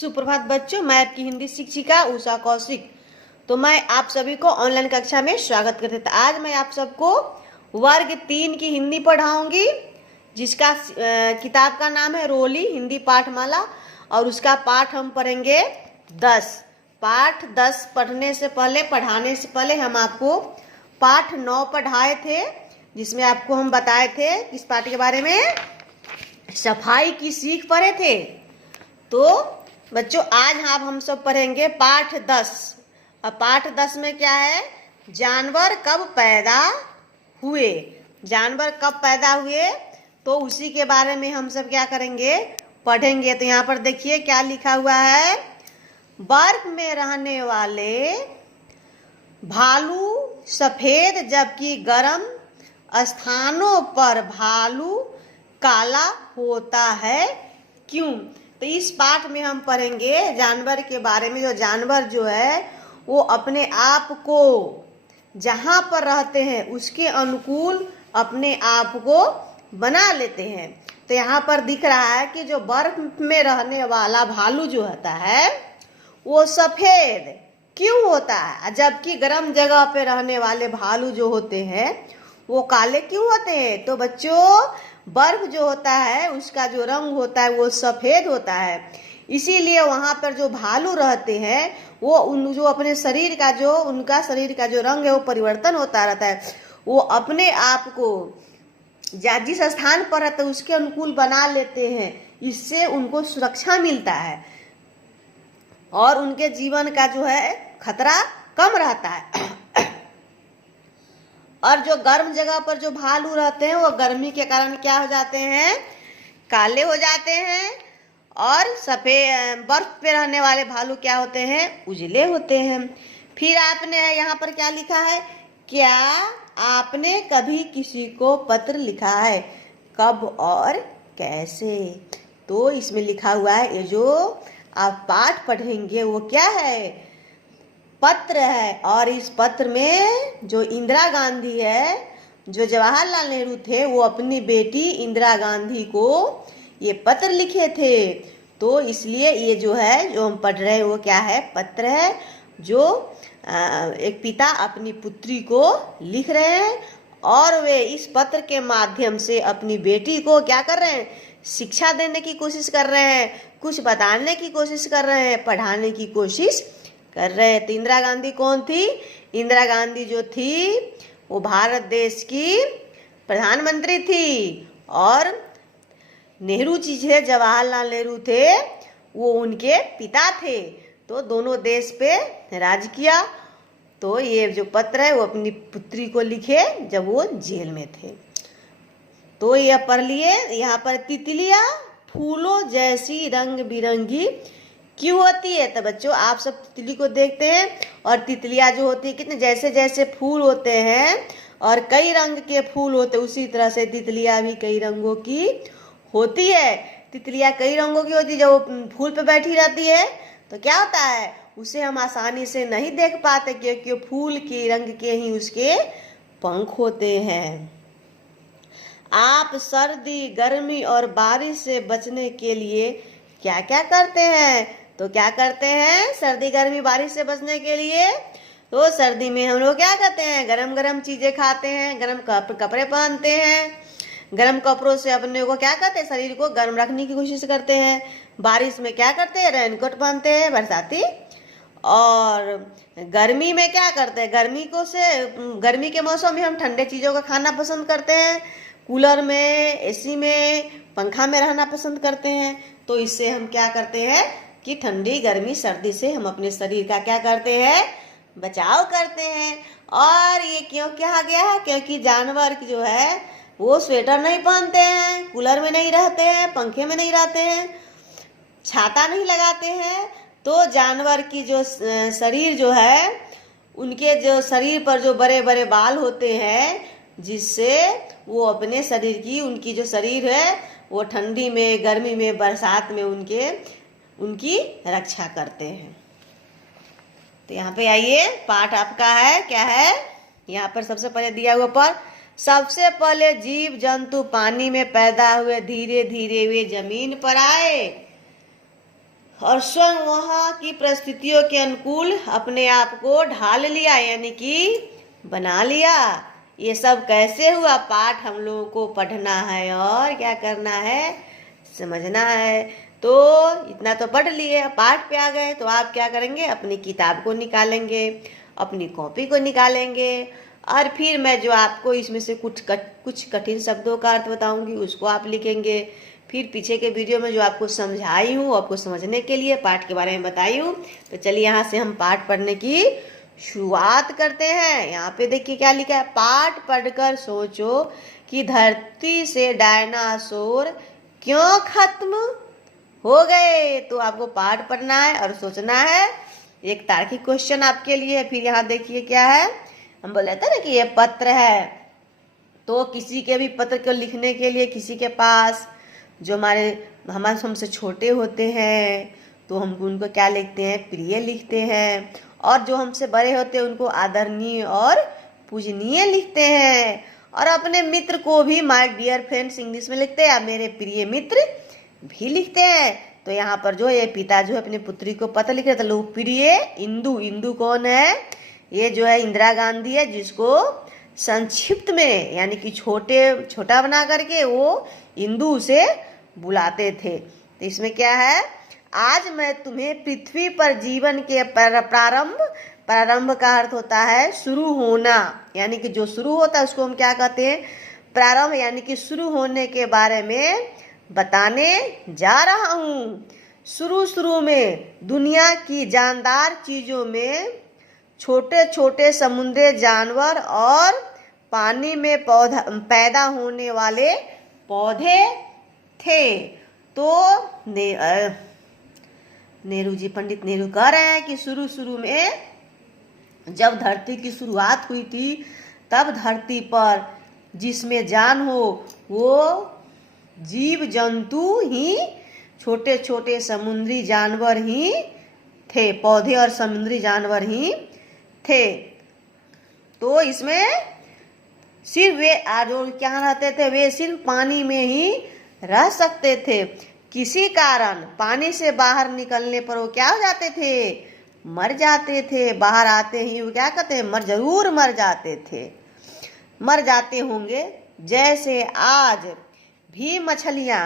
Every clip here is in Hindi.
सुप्रभात बच्चों, मैं आपकी हिंदी शिक्षिका उषा कौशिक। तो मैं आप सभी को ऑनलाइन कक्षा में स्वागत करती हूँ। आज मैं आप सबको वर्ग 3 की हिंदी पढ़ाऊंगी, जिसका किताब का नाम है रोली हिंदी पाठमाला, और उसका पाठ हम पढ़ेंगे 10। पाठ 10 पढ़ाने से पहले हम आपको पाठ 9 पढ़ाए थे, जिसमें आपको हम बताए थे इस पाठ के बारे में सफाई की सीख पढ़े थे। तो बच्चों आज हम सब पढ़ेंगे पाठ 10। अब पाठ 10 में क्या है, जानवर कब पैदा हुए। जानवर कब पैदा हुए तो उसी के बारे में हम सब क्या करेंगे, पढ़ेंगे। तो यहाँ पर देखिए क्या लिखा हुआ है, बर्फ में रहने वाले भालू सफेद जबकि गर्म स्थानों पर भालू काला होता है, क्यों। तो इस पाठ में हम पढ़ेंगे जानवर के बारे में। जो जानवर जो है वो अपने आप को जहाँ पर रहते हैं उसके अनुकूल अपने आप को बना लेते हैं। तो यहाँ पर दिख रहा है कि जो बर्फ में रहने वाला भालू जो होता है वो सफेद क्यों होता है, जबकि गर्म जगह पे रहने वाले भालू जो होते हैं वो काले क्यों होते हैं। तो बच्चों बर्फ जो होता है उसका जो रंग होता है वो सफेद होता है, इसीलिए वहां पर जो भालू रहते हैं वो जो अपने शरीर का उनका शरीर का जो रंग है वो परिवर्तन होता रहता है। वो अपने आप को जिस स्थान पर रहते हैं उसके अनुकूल बना लेते हैं, इससे उनको सुरक्षा मिलता है और उनके जीवन का जो है खतरा कम रहता है। और जो गर्म जगह पर जो भालू रहते हैं वो गर्मी के कारण क्या हो जाते हैं, काले हो जाते हैं। और सफेद बर्फ पे रहने वाले भालू क्या होते हैं, उजले होते हैं। फिर आपने यहाँ पर क्या लिखा है, क्या आपने कभी किसी को पत्र लिखा है, कब और कैसे। तो इसमें लिखा हुआ है, ये जो आप पाठ पढ़ेंगे वो क्या है, पत्र है। और इस पत्र में जो इंदिरा गांधी है, जो जवाहरलाल नेहरू थे, वो अपनी बेटी इंदिरा गांधी को ये पत्र लिखे थे। तो इसलिए ये जो है जो हम पढ़ रहे हैं वो क्या है, पत्र है, जो एक पिता अपनी पुत्री को लिख रहे हैं और वे इस पत्र के माध्यम से अपनी बेटी को क्या कर रहे हैं, शिक्षा देने की कोशिश कर रहे हैं, कुछ बताने की कोशिश कर रहे हैं, पढ़ाने की कोशिश कर रहे हैं। तो इंदिरा गांधी कौन थी, इंदिरा गांधी जो थी वो भारत देश की प्रधानमंत्री थी, और नेहरू जी थे, जवाहरलाल नेहरू थे, वो उनके पिता थे। तो दोनों देश पे राज किया। तो ये जो पत्र है वो अपनी पुत्री को लिखे जब वो जेल में थे। तो ये पढ़ लिए। यहाँ पर तितलियां फूलों जैसी रंग बिरंगी क्यों होती है। तो बच्चों आप सब तितली को देखते हैं, और तितलियां जो होती है कितने जैसे जैसे फूल होते हैं और कई रंग के फूल होते हैं, उसी तरह से तितलियां भी कई रंगों की होती है। तितलियां कई रंगों की होती है। जब वो फूल पे बैठी रहती है तो क्या होता है, उसे हम आसानी से नहीं देख पाते क्योंकि फूल के रंग के ही उसके पंख होते हैं। आप सर्दी गर्मी और बारिश से बचने के लिए क्या क्या करते हैं। तो क्या करते हैं सर्दी गर्मी बारिश से बचने के लिए, तो सर्दी में हम लोग क्या करते हैं, गरम गरम चीजें खाते हैं, गरम कपड़े पहनते हैं, गरम कपड़ों से अपने को क्या करते हैं, शरीर को गर्म रखने की कोशिश करते हैं। बारिश में क्या करते हैं, रेनकोट पहनते हैं बरसाती। और गर्मी में क्या करते हैं, गर्मी के मौसम में हम ठंडे चीजों का खाना पसंद करते हैं, कूलर में, एसी में, पंखा में रहना पसंद करते हैं। तो इससे हम क्या करते हैं कि ठंडी गर्मी सर्दी से हम अपने शरीर का क्या करते हैं, बचाव करते हैं। और ये क्यों कहा गया है, क्योंकि जानवर जो है वो स्वेटर नहीं पहनते हैं, कूलर में नहीं रहते हैं, पंखे में नहीं रहते हैं, छाता नहीं लगाते हैं। तो जानवर की जो शरीर जो है, उनके जो शरीर पर जो बड़े बड़े बाल होते हैं, जिससे वो अपने शरीर की उनकी जो शरीर है वो ठंडी में, गर्मी में, बरसात में उनकी रक्षा करते हैं। तो यहाँ पे आइए, पाठ आपका है क्या है, यहाँ पर सबसे पहले दिया हुआ पर सबसे पहले जीव जंतु पानी में पैदा हुए, धीरे धीरे वे जमीन पर आए। और स्वयं वहाँ की परिस्थितियों के अनुकूल अपने आप को ढाल लिया, यानी कि बना लिया। ये सब कैसे हुआ? पाठ हम लोगों को पढ़ना है और क्या करना है? समझना है। तो इतना तो पढ़ लिए, पाठ पे आ गए तो आप क्या करेंगे? अपनी किताब को निकालेंगे, अपनी कॉपी को निकालेंगे, और फिर मैं जो आपको इसमें से कुछ कठिन शब्दों का अर्थ बताऊंगी उसको आप लिखेंगे। फिर पीछे के वीडियो में जो आपको समझाई हूँ, आपको समझने के लिए पाठ के बारे में बताई हूँ। तो चलिए यहाँ से हम पाठ पढ़ने की शुरुआत करते हैं। यहाँ पे देखिए क्या लिखा है? पाठ पढ़कर सोचो कि धरती से डायनासोर क्यों खत्म हो गए। तो आपको पाठ पढ़ना है और सोचना है। एक तार्किक क्वेश्चन आपके लिए। फिर यहाँ देखिए क्या है, हम बोले थे ना कि ये पत्र है, तो किसी के भी पत्र को लिखने के लिए किसी के पास जो हमसे छोटे होते हैं तो हम उनको क्या लिखते हैं? प्रिय लिखते हैं। और जो हमसे बड़े होते हैं उनको आदरणीय और पूजनीय लिखते हैं। और अपने मित्र को भी माय डियर फ्रेंड्स इंग्लिश में लिखते हैं, मेरे प्रिय मित्र भी लिखते हैं। तो यहाँ पर जो ये पिता जो है अपनी पुत्री को पत्र लिख रहे थे, लोग प्रिय इंदु। इंदु कौन है? ये जो है इंदिरा गांधी है, जिसको संक्षिप्त में यानी कि छोटा बना करके वो इंदु से बुलाते थे। तो इसमें क्या है? आज मैं तुम्हें पृथ्वी पर जीवन के प्रारंभ का अर्थ होता है शुरू होना, यानी कि जो शुरू होता है उसको हम क्या कहते हैं? प्रारंभ, यानी कि शुरू होने के बारे में बताने जा रहा हूँ। शुरू में दुनिया की जानदार चीजों में छोटे छोटे समुद्री जानवर और पानी में पैदा होने वाले पौधे थे। तो नेहरू जी, पंडित नेहरू कह रहे हैं कि शुरू में जब धरती की शुरुआत हुई थी तब धरती पर जिसमें जान हो वो जीव जंतु ही, छोटे छोटे समुद्री जानवर ही थे, पौधे और समुद्री जानवर ही थे। तो इसमें सिर्फ वे जो क्या रहते थे, वे सिर्फ पानी में ही रह सकते थे। किसी कारण पानी से बाहर निकलने पर वो क्या हो जाते थे? मर जाते थे। बाहर आते ही वो क्या कहते हैं? जरूर मर जाते थे, मर जाते होंगे। जैसे आज भी मछलियां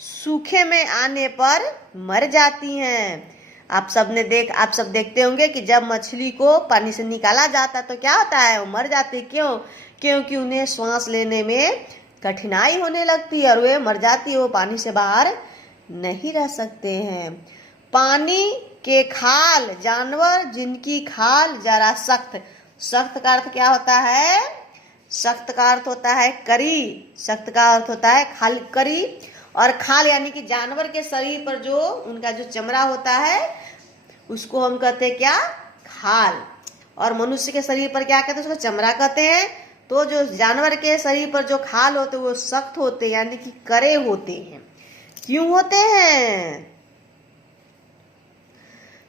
सूखे में आने पर मर जाती हैं। आप सब देखते होंगे कि जब मछली को पानी से निकाला जाता तो क्या होता है? वो मर जाती। क्यों? क्योंकि उन्हें श्वास लेने में कठिनाई होने लगती है और वे मर जाती है, वो पानी से बाहर नहीं रह सकते हैं। पानी के खाल जानवर जिनकी खाल जरा सख्त का अर्थ क्या होता है? सख्त का अर्थ होता है करी। सख्त का अर्थ होता है खाल, करी। और खाल यानी कि जानवर के शरीर पर जो उनका जो चमड़ा होता है उसको हम कहते हैं क्या? खाल। और मनुष्य के शरीर पर क्या कहते हैं? उसको चमड़ा कहते हैं। तो जो जानवर के शरीर पर जो खाल होते हैं वो सख्त होते हैं, यानी कि करे होते हैं। क्यों होते हैं?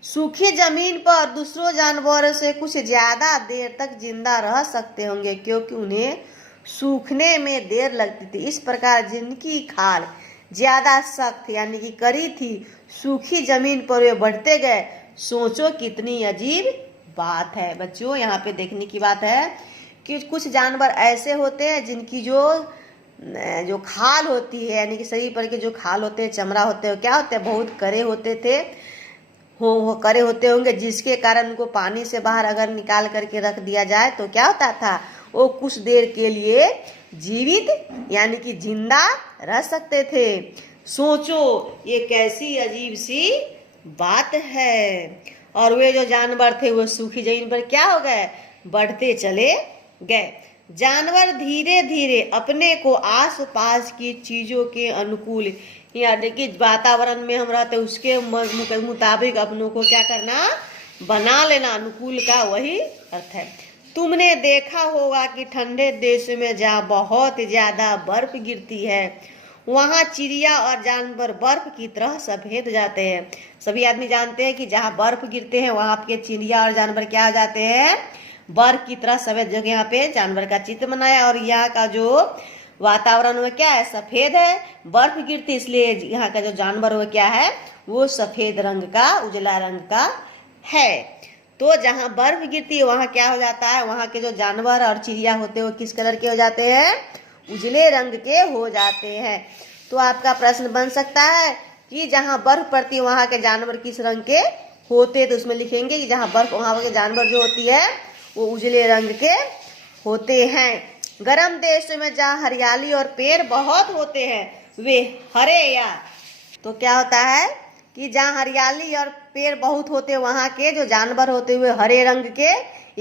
सूखी जमीन पर दूसरों जानवरों से कुछ ज्यादा देर तक जिंदा रह सकते होंगे क्योंकि उन्हें सूखने में देर लगती थी। इस प्रकार जिनकी खाल ज्यादा सख्त यानी कि कड़ी थी, सूखी जमीन पर वे बढ़ते गए। सोचो कितनी अजीब बात है। बच्चों यहाँ पे देखने की बात है कि कुछ जानवर ऐसे होते हैं जिनकी जो खाल होती है यानी कि शरीर पर के जो खाल होते हैं, चमड़ा होते हैं, क्या होते हैं? बहुत कड़े होते थे, कड़े होते होंगे, जिसके कारण उनको पानी से बाहर अगर निकाल करके रख दिया जाए तो क्या होता था? वो कुछ देर के लिए जीवित यानी कि जिंदा रह सकते थे। सोचो ये कैसी अजीब सी बात है। और वे जो जानवर थे वो सूखी जमीन पर क्या हो गए? बढ़ते चले गए। जानवर धीरे धीरे अपने को आसपास की चीजों के अनुकूल यानी कि वातावरण में हम रहते उसके मुताबिक अपनों को क्या करना? बना लेना। अनुकूल का वही अर्थ है। तुमने देखा होगा कि ठंडे देश में जहाँ बहुत ज्यादा बर्फ गिरती है वहाँ चिड़िया और जानवर बर्फ की तरह सफेद हो जाते हैं। सभी आदमी जानते हैं कि जहाँ बर्फ गिरते हैं वहाँ के चिड़िया और जानवर क्या हो जाते हैं? बर्फ की तरह सफेद। जगह यहाँ पे जानवर का चित्र बनाया और यहाँ का जो वातावरण में क्या है, सफेद है, बर्फ गिरती इसलिए यहाँ का जो जानवर वो क्या है, वो सफेद रंग का, उजला रंग का है। तो जहाँ बर्फ गिरती है वहाँ क्या हो जाता है, वहाँ के जो जानवर और चिड़िया होते हैं वो किस कलर के हो जाते हैं, उजले रंग के हो जाते हैं। तो आपका प्रश्न बन सकता है कि जहाँ बर्फ पड़ती है वहाँ के जानवर किस रंग के होते हैं, तो उसमें लिखेंगे कि जहाँ बर्फ वहाँ के जानवर जो होती है वो उजले रंग के होते हैं। गर्म देशों में जहाँ हरियाली और पेड़ बहुत होते हैं वे हरे या, तो क्या होता है कि जहाँ हरियाली और पेड़ बहुत होते हैं वहाँ के जो जानवर होते हुए हरे रंग के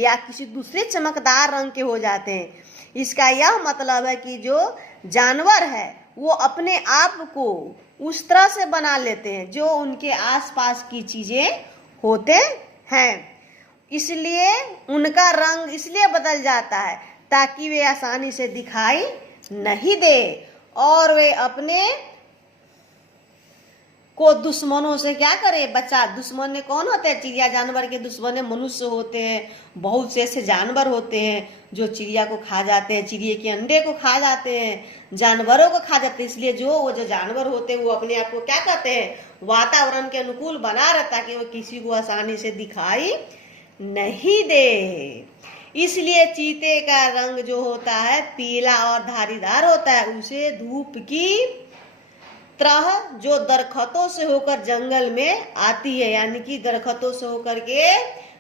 या किसी दूसरे चमकदार रंग के हो जाते हैं। इसका यह मतलब है कि जो जानवर है वो अपने आप को उस तरह से बना लेते हैं जो उनके आसपास की चीजें होते हैं, इसलिए उनका रंग इसलिए बदल जाता है ताकि वे आसानी से दिखाई नहीं दे और वे अपने को दुश्मनों से क्या करे, बचा। दुश्मन कौन होते हैं, चिड़िया जानवर के दुश्मन मनुष्य होते हैं। बहुत से ऐसे जानवर होते हैं जो चिड़िया को खा जाते हैं, चिड़िया के अंडे को खा जाते हैं, जानवरों को खा जाते हैं। इसलिए जो जानवर होते हैं वो अपने आप को क्या कहते हैं, वातावरण के अनुकूल बना रहता है कि वो किसी को आसानी से दिखाई नहीं दे। इसलिए चीते का रंग जो होता है पीला और धारीदार होता है। उसे धूप की तरह जो दरख्तों से होकर जंगल में आती है, यानी कि दरख्तों से होकर के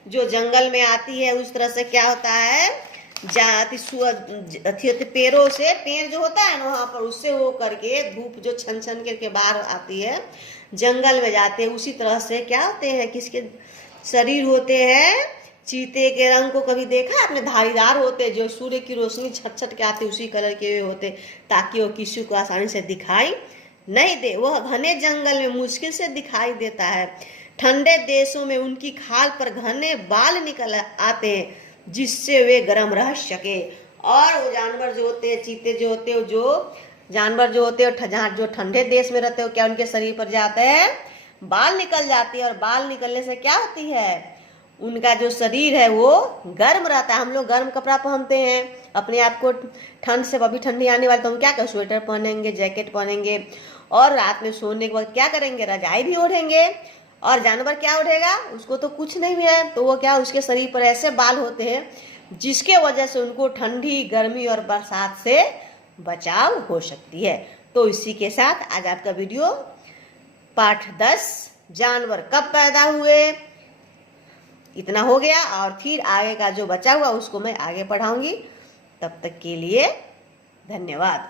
जो जंगल में आती है उस तरह से क्या होता है, पेड़ों से, पेड़ जो होता है ना वहां पर उससे हो करके धूप जो छन छन करके बाहर आती है जंगल में जाते हैं, उसी तरह से क्या होते हैं, किसके शरीर होते हैं, चीते के रंग को कभी देखा आपने, धारीदार होते जो सूर्य की रोशनी छट छट के आती उसी कलर के होते, ताकि वो किसी को आसानी से दिखाई नहीं दे। वह घने जंगल में मुश्किल से दिखाई देता है। ठंडे देशों में उनकी खाल पर घने बाल निकल आते हैं जिससे वे गर्म रह सके। और वो जानवर जो होते हैं, चीते जो होते हैं, जो जानवर जो होते हैं जहाँ जो ठंडे देश में रहते हो, क्या उनके शरीर पर जाते हैं, बाल निकल जाती है। और बाल निकलने से क्या होती है, उनका जो शरीर है वो गर्म रहता है। हम लोग गर्म कपड़ा पहनते हैं अपने आप को ठंड से, अभी ठंडी आने वाली तो हम क्या करें, स्वेटर पहनेंगे, जैकेट पहनेंगे और रात में सोने के वक्त क्या करेंगे, रजाई भी ओढ़ेंगे। और जानवर क्या ओढ़ेगा, उसको तो कुछ नहीं है, तो वो क्या, उसके शरीर पर ऐसे बाल होते हैं जिसके वजह से उनको ठंडी, गर्मी और बरसात से बचाव हो सकती है। तो इसी के साथ आज आपका वीडियो पाठ 10 जानवर कब पैदा हुए इतना हो गया, और फिर आगे का जो बचा हुआ उसको मैं आगे पढ़ाऊंगी। तब तक के लिए धन्यवाद।